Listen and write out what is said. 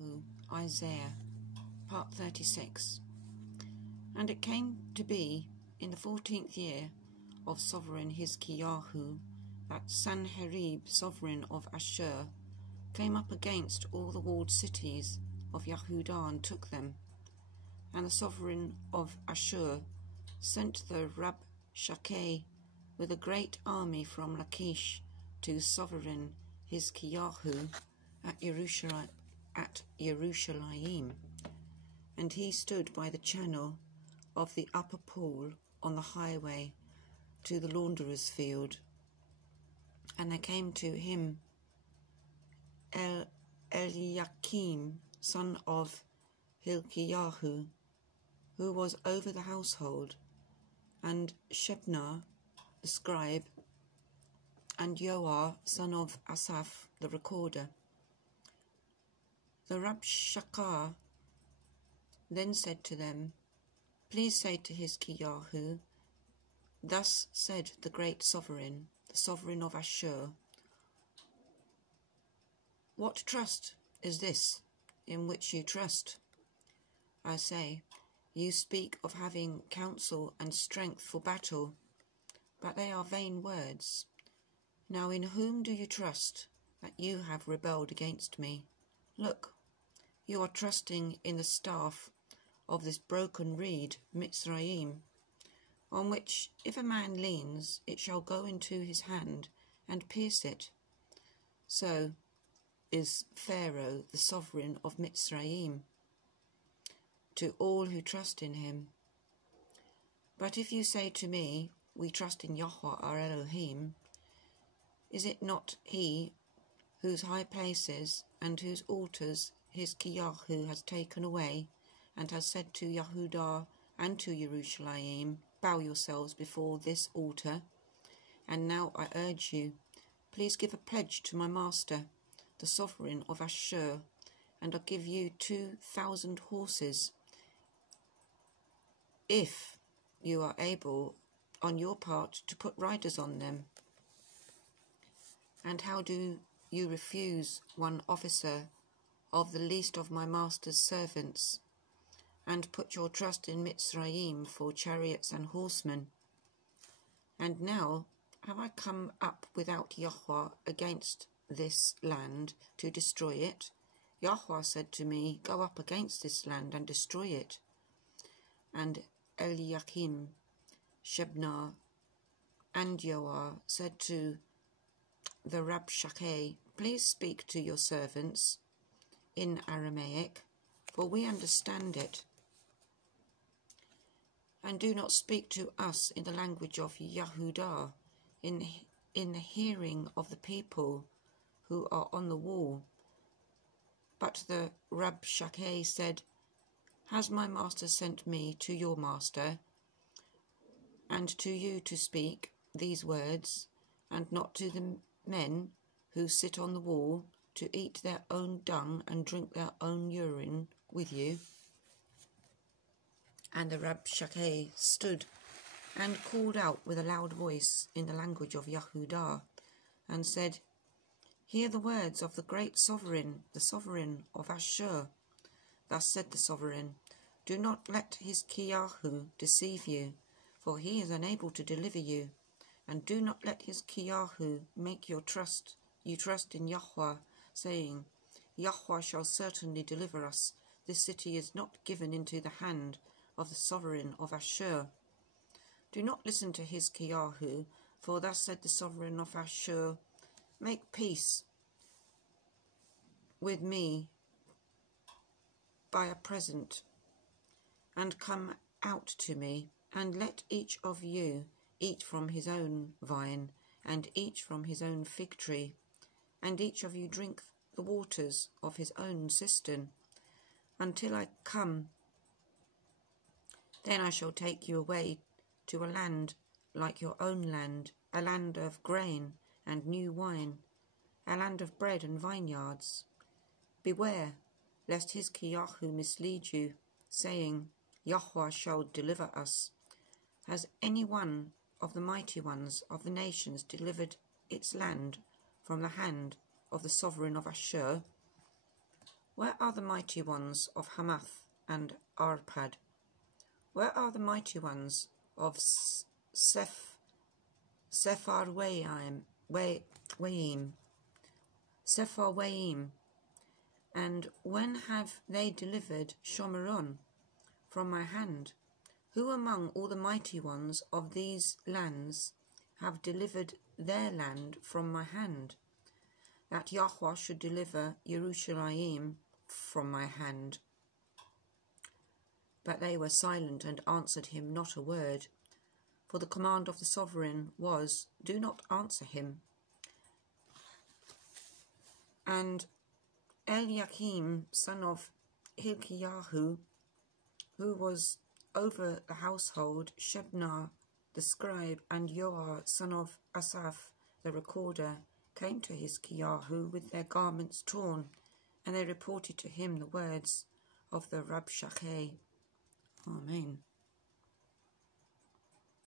Yeshayahu, Isaiah, part 36. And it came to be in the 14th year of sovereign Yeshayahu that Sanherib, sovereign of Ashur, came up against all the walled cities of Yehudah and took them. And the sovereign of Ashur sent the Rabshakeh with a great army from Lachish to sovereign Yeshayahu at Yerushalayim, and he stood by the channel of the upper pool on the highway to the launderer's field. And there came to him Eliakim, son of Hilkiyahu, who was over the household, and Shebna, the scribe, and Yoah, son of Asaph, the recorder. The Rabshakeh then said to them, Please say to Yeshayahu, Thus said the great sovereign, the sovereign of Ashur, What trust is this in which you trust? I say, you speak of having counsel and strength for battle, but they are vain words. Now in whom do you trust that you have rebelled against me? Look, you are trusting in the staff of this broken reed, Mitzrayim, on which if a man leans, it shall go into his hand and pierce it. So is Pharaoh, the sovereign of Mitzrayim, to all who trust in him. But if you say to me, We trust in Yahweh our Elohim, is it not he whose high places and whose altars Yeshayahu has taken away, and has said to Yehudah and to Yerushalayim, Bow yourselves before this altar? And now I urge you, please give a pledge to my master, the sovereign of Ashur, and I'll give you 2,000 horses, if you are able on your part to put riders on them. And how do you refuse one officer of the least of my master's servants, and put your trust in Mitzrayim for chariots and horsemen? And now have I come up without Yahweh against this land to destroy it? Yahweh said to me, Go up against this land and destroy it. And Eliakim, Shebna, and Yoah said to the Rabshakeh, Please speak to your servants in Aramaic, for we understand it, and do not speak to us in the language of Yehudah, in the hearing of the people who are on the wall. But the Rabshakeh said, Has my master sent me to your master, and to you to speak these words, and not to the men who sit on the wall, to eat their own dung and drink their own urine with you? And the Rabshakeh stood and called out with a loud voice in the language of Yehudah, and said, Hear the words of the great sovereign, the sovereign of Ashur. Thus said the sovereign, Do not let Yeshayahu deceive you, for he is unable to deliver you. And do not let Yeshayahu make you trust in Yahweh, saying, Yahweh shall certainly deliver us. This city is not given into the hand of the sovereign of Ashur. Do not listen to Yeshayahu, for thus said the sovereign of Ashur, Make peace with me by a present, and come out to me, and let each of you eat from his own vine, and each from his own fig tree, and each of you drink the waters of his own cistern, until I come. Then I shall take you away to a land like your own land, a land of grain and new wine, a land of bread and vineyards. Beware, lest Yeshayahu mislead you, saying, Yahweh shall deliver us. Has any one of the mighty ones of the nations delivered its land from the hand of the sovereign of Ashur? Where are the mighty ones of Hamath and Arpad? Where are the mighty ones of Sepharwaim? And when have they delivered Shomeron from my hand? Who among all the mighty ones of these lands have delivered their land from my hand, that Yahuwah should deliver Yerushalayim from my hand? But they were silent and answered him not a word, for the command of the sovereign was, do not answer him. And Eliakim, son of Hilkiyahu, who was over the household, Shebna the scribe, and Yoah, son of Asaph the recorder, came to Hilkiyahu with their garments torn, and they reported to him the words of the Rabshakeh. Amen.